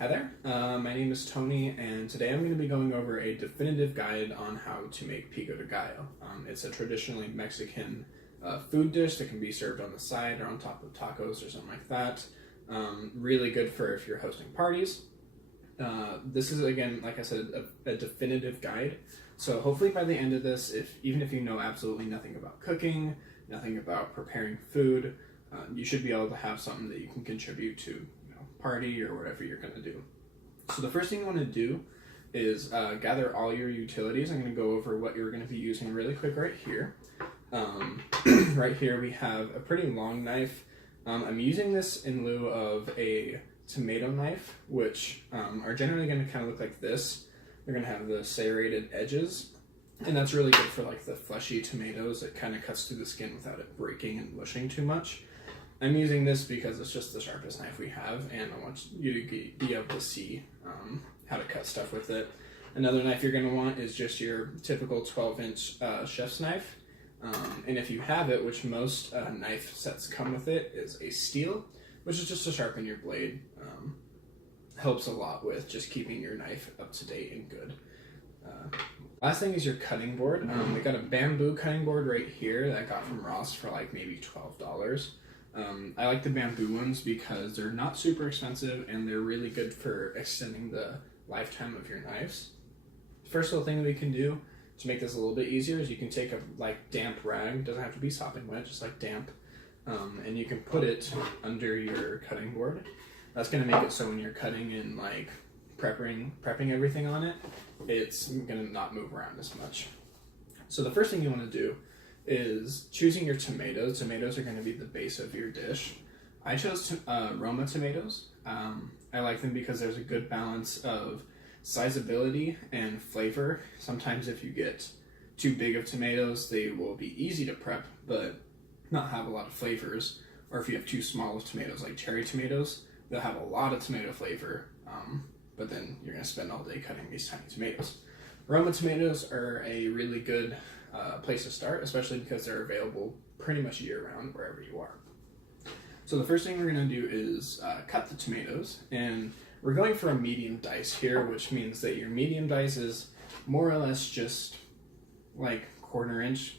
Hi there, my name is Tony, and today I'm going to be going over a definitive guide on how to make Pico de Gallo. It's a traditionally Mexican food dish that can be served on the side or on top of tacos or something like that. Really good for if you're hosting parties. This is, again, like I said, a definitive guide. So hopefully by the end of this, even if you know absolutely nothing about cooking, nothing about preparing food, you should be able to have something that you can contribute to party or whatever you're going to do. So the first thing you want to do is gather all your utilities. I'm going to go over what you're going to be using really quick right here. Right here we have a pretty long knife. I'm using this in lieu of a tomato knife, which are generally going to kind of look like this. They're going to have the serrated edges, and that's really good for like the fleshy tomatoes. It kind of cuts through the skin without it breaking and mushing too much. I'm using this because it's just the sharpest knife we have, and I want you to be able to see how to cut stuff with it. Another knife you're going to want is just your typical 12-inch chef's knife. And if you have it, which most knife sets come with it, is a steel, which is just to sharpen your blade. Helps a lot with just keeping your knife up to date and good. Last thing is your cutting board. I got a bamboo cutting board right here that I got from Ross for like maybe $12. I like the bamboo ones because they're not super expensive and they're really good for extending the lifetime of your knives. First little thing that we can do to make this a little bit easier is you can take a damp rag, doesn't have to be sopping wet, just like damp, and you can put it under your cutting board. That's going to make it so when you're cutting and prepping everything on it, it's going to not move around as much. So the first thing you want to do is choosing your tomatoes. Tomatoes are going to be the base of your dish. I chose Roma tomatoes. I like them because there's a good balance of sizability and flavor. Sometimes if you get too big of tomatoes, they will be easy to prep, but not have a lot of flavors. Or if you have too small of tomatoes, like cherry tomatoes, they'll have a lot of tomato flavor, but then you're going to spend all day cutting these tiny tomatoes. Roma tomatoes are a really good place to start, especially because they're available pretty much year-round wherever you are. So the first thing we're going to do is cut the tomatoes, and we're going for a medium dice here, which means that your medium dice is more or less just like 1/4 inch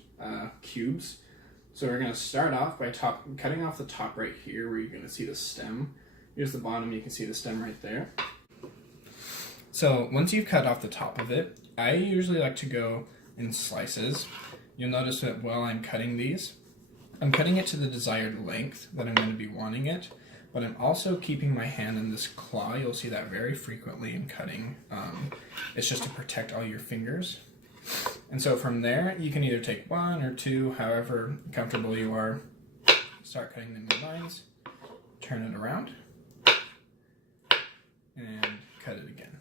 cubes. So we're going to start off by cutting off the top right here where you're going to see the stem. Here's the bottom, you can see the stem right there. So once you've cut off the top of it, I usually like to go in slices. You'll notice that while I'm cutting these, I'm cutting it to the desired length that I'm going to be wanting it, but I'm also keeping my hand in this claw. You'll see that very frequently in cutting. It's just to protect all your fingers. And so from there, you can either take 1 or 2, however comfortable you are. Start cutting them in lines, turn it around, and cut it again.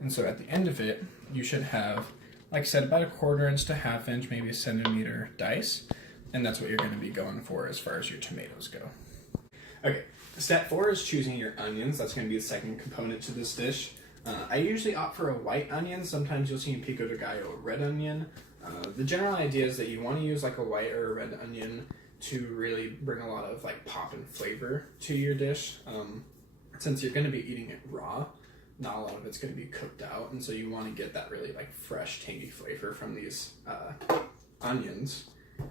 And so at the end of it, you should have, like I said, about 1/4 inch to 1/2 inch, maybe a centimeter dice, and that's what you're going to be going for as far as your tomatoes go. Okay, step 4 is choosing your onions. That's going to be the second component to this dish. I usually opt for a white onion. Sometimes you'll see in Pico de Gallo a red onion. The general idea is that you want to use like a white or a red onion to really bring a lot of like pop and flavor to your dish. Since you're going to be eating it raw, not a lot of it's going to be cooked out, and so you want to get that really like fresh, tangy flavor from these onions.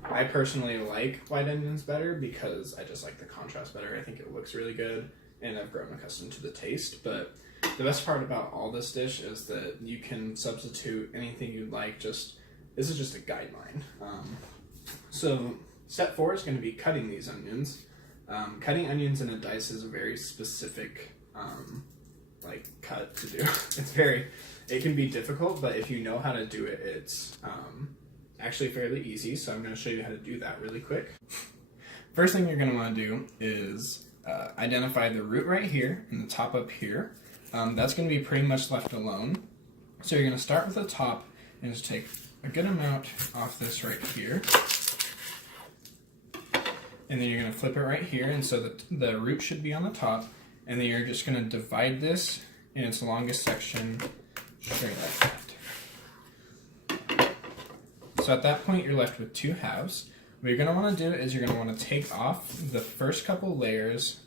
I personally like white onions better because I just like the contrast better. I think it looks really good, and I've grown accustomed to the taste. But the best part about all this dish is that you can substitute anything you'd like. This is just a guideline. So step 4 is going to be cutting these onions. Cutting onions in a dice is a very specific cut to do. It can be difficult, but if you know how to do it, it's actually fairly easy. So I'm going to show you how to do that really quick. First thing you're going to want to do is identify the root right here and the top up here. That's going to be pretty much left alone. So you're going to start with the top and just take a good amount off this right here. And then you're going to flip it right here, and so the root should be on the top. And then you're just going to divide this in its longest section straight like that. So at that point, you're left with 2 halves. What you're going to want to do is you're going to want to take off the first couple layers.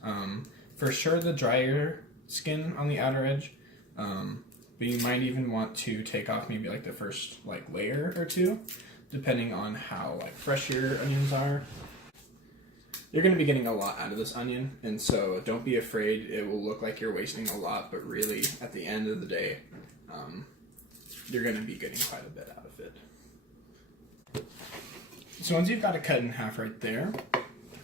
For sure, the drier skin on the outer edge. But you might even want to take off maybe like the first like layer or two, depending on how like fresh your onions are. You're going to be getting a lot out of this onion, and so don't be afraid. It will look like you're wasting a lot, but really at the end of the day, you're going to be getting quite a bit out of it. So once you've got it cut in half right there,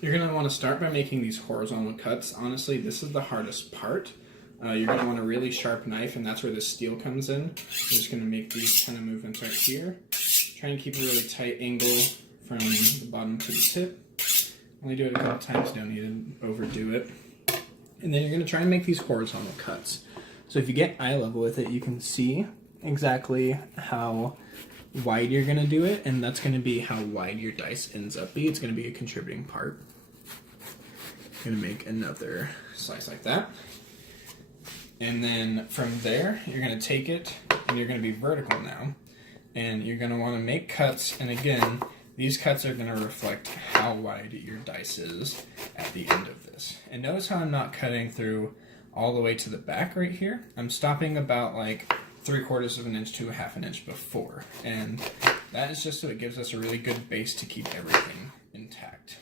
you're going to want to start by making these horizontal cuts. Honestly, this is the hardest part. You're going to want a really sharp knife, and that's where the steel comes in. You're just going to make these kind of movements right here. Try and keep a really tight angle from the bottom to the tip. Only do it a couple times, don't need to overdo it. And then you're going to try and make these horizontal cuts. So if you get eye level with it, you can see exactly how wide you're going to do it, and that's going to be how wide your dice ends up being. It's going to be a contributing part. I'm going to make another slice like that. And then from there, you're going to take it, and you're going to be vertical now. And you're going to want to make cuts, and again, these cuts are going to reflect how wide your dice is at the end of this. And notice how I'm not cutting through all the way to the back right here. I'm stopping about like 3/4 of an inch to 1/2 an inch before. And that is just so it gives us a really good base to keep everything intact.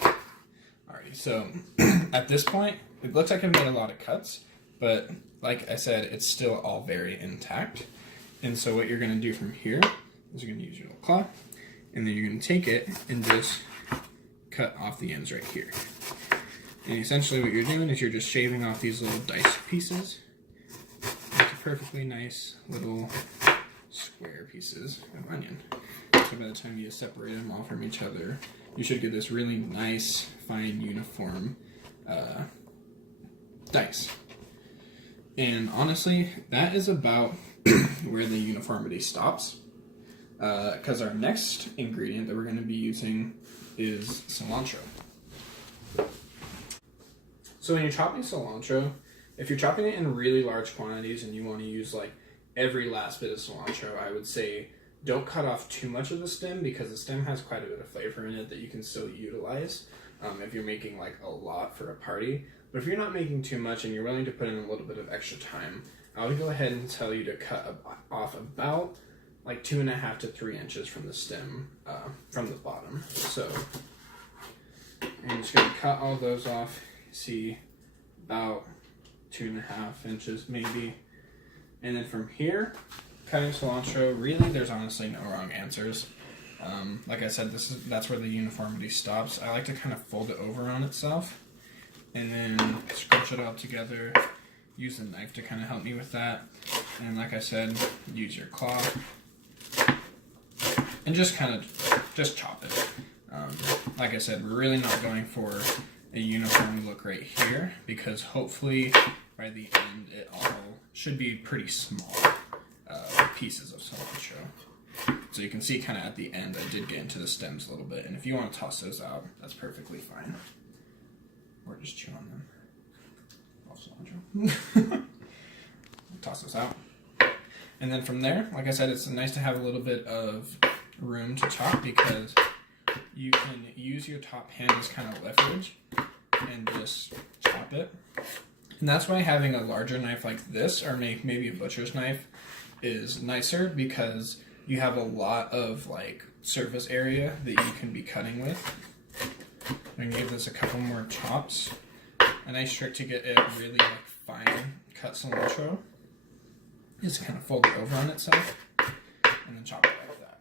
Alrighty, so at this point, it looks like I've made a lot of cuts, but like I said, it's still all very intact. And so what you're going to do from here is you're going to use your little claw, and then you're going to take it and just cut off the ends right here. And essentially what you're doing is you're just shaving off these little dice pieces into perfectly nice little square pieces of onion. So by the time you separate them all from each other, you should get this really nice, fine, uniform dice. And honestly, that is about where the uniformity stops, because our next ingredient that we're going to be using is cilantro. So when you're chopping cilantro, if you're chopping it in really large quantities and you want to use like every last bit of cilantro, I would say don't cut off too much of the stem, because the stem has quite a bit of flavor in it that you can still utilize if you're making like a lot for a party. But if you're not making too much and you're willing to put in a little bit of extra time, I would go ahead and tell you to cut off about like 2.5 to 3 inches from the stem, from the bottom. So I'm just going to cut all those off. See, about 2.5 inches maybe. And then from here, cutting cilantro, really there's honestly no wrong answers. Like I said, that's where the uniformity stops. I like to kind of fold it over on itself and then scrunch it all together. Use the knife to kind of help me with that. And like I said, use your claw. And just kind of, just chop it. Like I said, we're really not going for a uniform look right here, because hopefully by the end it all should be pretty small pieces of cilantro. So you can see kind of at the end I did get into the stems a little bit, and if you want to toss those out, that's perfectly fine. Or just chew on them. Cilantro. Toss this out. And then from there, like I said, it's nice to have a little bit of room to chop, because you can use your top hand as kind of leverage and just chop it. And that's why having a larger knife like this, or maybe a butcher's knife, is nicer, because you have a lot of like surface area that you can be cutting with. I'm gonna give this a couple more chops. A nice trick to get it really like fine cut cilantro is to kind of fold it over on itself and then chop it like that.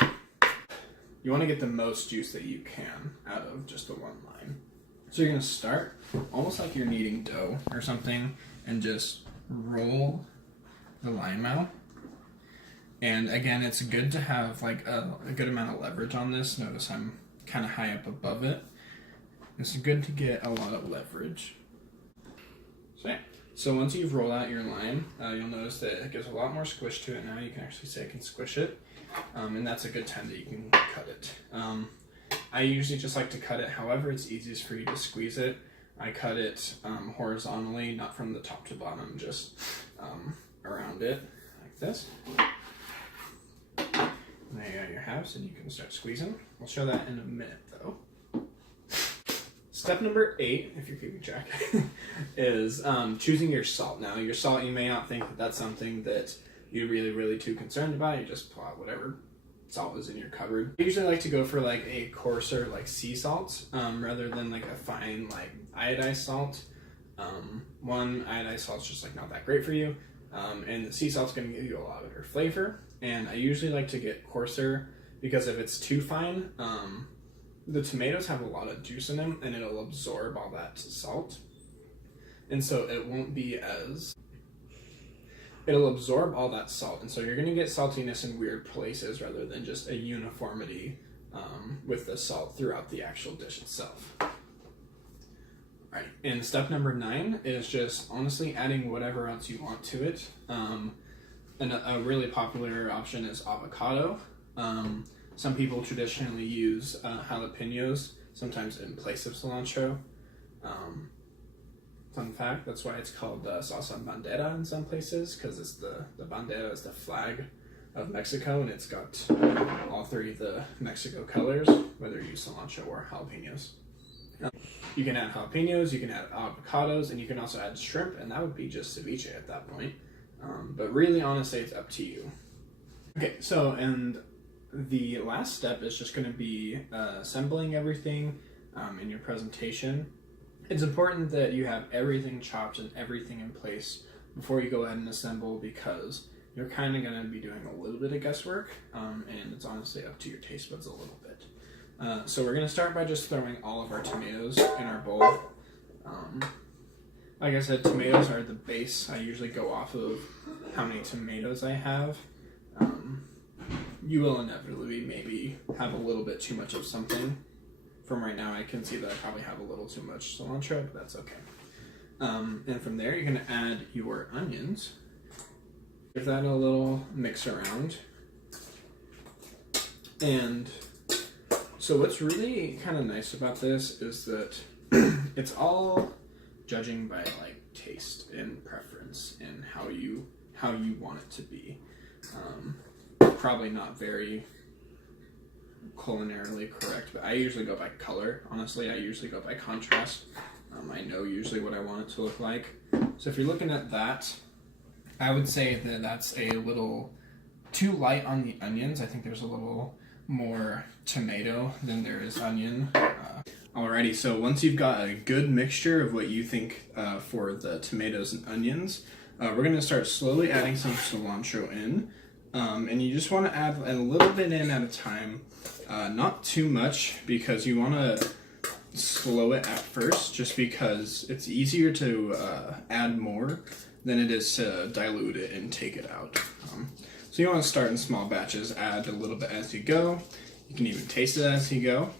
Alright. You want to get the most juice that you can out of just the one line. So you're going to start almost like you're kneading dough or something, and just roll the lime out. And again, it's good to have like a good amount of leverage on this. Notice I'm kind of high up above it. It's good to get a lot of leverage. So yeah. So once you've rolled out your lime, you'll notice that it gives a lot more squish to it now. You can actually say I can squish it. And that's a good time that you can cut it. I usually just like to cut it however it's easiest for you to squeeze it. I cut it horizontally, not from the top to bottom, just around it like this. There you halves and you can start squeezing. We'll show that in a minute though. Step number 8, if you're keeping track, is choosing your salt. Now, your salt, you may not think that that's something that you're really too concerned about. You just pull out whatever salt is in your cupboard. I usually like to go for like a coarser like sea salt rather than like a fine like iodized salt. One, iodized salt's just like not that great for you, and the sea salt's going to give you a lot better flavor. And I usually like to get coarser because if it's too fine, the tomatoes have a lot of juice in them and it'll absorb all that salt, and so it won't be as, it'll absorb all that salt, and so you're going to get saltiness in weird places rather than just a uniformity with the salt throughout the actual dish itself. Right, and step number 9 is just honestly adding whatever else you want to it. And a really popular option is avocado. Some people traditionally use jalapenos, sometimes in place of cilantro. Fun fact, that's why it's called salsa bandera in some places, because it's the bandera is the flag of Mexico, and it's got all 3 of the Mexico colors, whether you use cilantro or jalapenos. You can add jalapenos, you can add avocados, and you can also add shrimp, and that would be just ceviche at that point. But really, honestly, it's up to you. Okay, so, and the last step is just going to be assembling everything in your presentation. It's important that you have everything chopped and everything in place before you go ahead and assemble, because you're kind of going to be doing a little bit of guesswork, and it's honestly up to your taste buds a little bit. So we're going to start by just throwing all of our tomatoes in our bowl. Like I said, tomatoes are the base. I usually go off of how many tomatoes I have. You will inevitably maybe have a little bit too much of something. From right now, I can see that I probably have a little too much cilantro, but that's okay. And from there, you're going to add your onions. Give that a little mix around. And so what's really kind of nice about this is that it's all judging by like taste and preference and how you want it to be. Probably not very culinarily correct, but I usually go by color. Honestly, I usually go by contrast. I know usually what I want it to look like. So if you're looking at that, I would say that that's a little too light on the onions. I think there's a little more tomato than there is onion. Alrighty, so once you've got a good mixture of what you think for the tomatoes and onions, we're going to start slowly adding some cilantro in. And you just want to add a little bit in at a time, not too much, because you want to slow it at first, just because it's easier to add more than it is to dilute it and take it out. So you want to start in small batches, add a little bit as you go. You can even taste it as you go.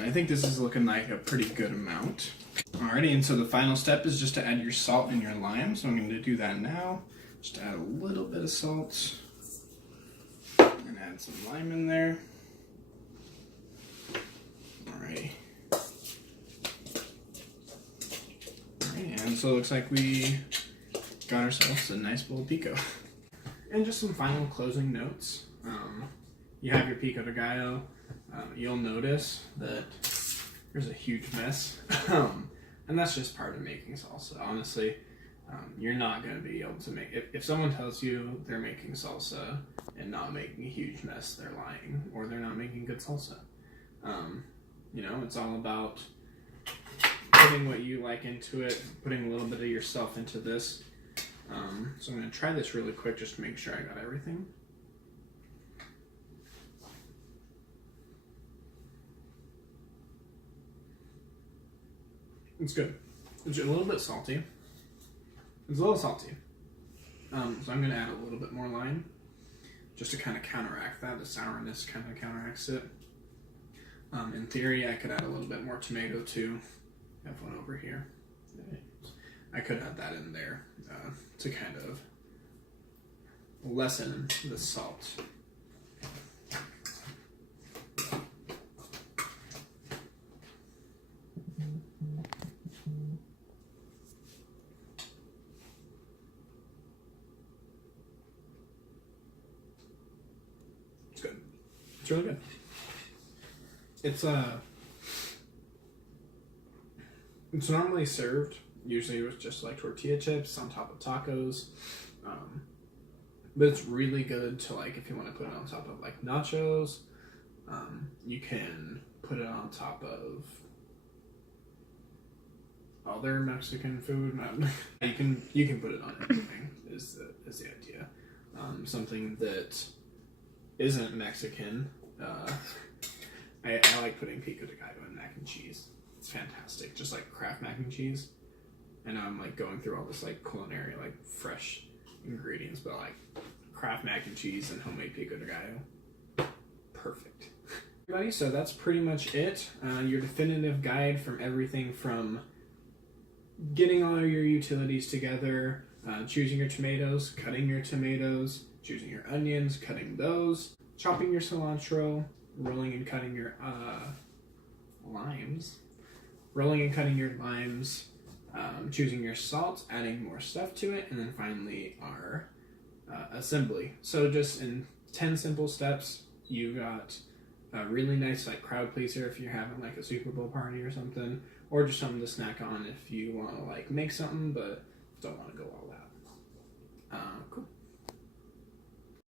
I think this is looking like a pretty good amount. Alrighty, and so the final step is just to add your salt and your lime. So I'm going to do that now. Just add a little bit of salt and add some lime in there. Alrighty. Alright, and so it looks like we got ourselves a nice bowl of pico. And just some final closing notes. You have your pico de gallo. You'll notice that there's a huge mess. And that's just part of making salsa. Honestly, you're not going to be able to make, if someone tells you they're making salsa and not making a huge mess, they're lying, or they're not making good salsa. You know, it's all about putting what you like into it, putting a little bit of yourself into this. So I'm going to try this really quick just to make sure I got everything. It's good. It's a little bit salty. It's a little salty. So I'm going to add a little bit more lime just to kind of counteract that. The sourness kind of counteracts it. In theory, I could add a little bit more tomato too. I have one over here. I could add that in there to kind of lessen the salt. It's really good. It's normally served usually with just like tortilla chips on top of tacos, but it's really good to like if you want to put it on top of like nachos. You can put it on top of other Mexican food. You can put it on anything. Is the idea? Something that isn't Mexican. I like putting pico de gallo in mac and cheese. It's fantastic, just like Kraft mac and cheese. And I'm like going through all this like culinary like fresh ingredients, but like Kraft mac and cheese and homemade pico de gallo, perfect. Everybody, so that's pretty much it. Your definitive guide from everything from getting all your utilities together, choosing your tomatoes, cutting your tomatoes, choosing your onions, cutting those, chopping your cilantro, rolling and cutting your limes, choosing your salt, adding more stuff to it, and then finally our assembly. So just in 10 simple steps, you got a really nice like crowd pleaser if you're having like a Super Bowl party or something, or just something to snack on if you want to like make something but don't want to go all out. Cool.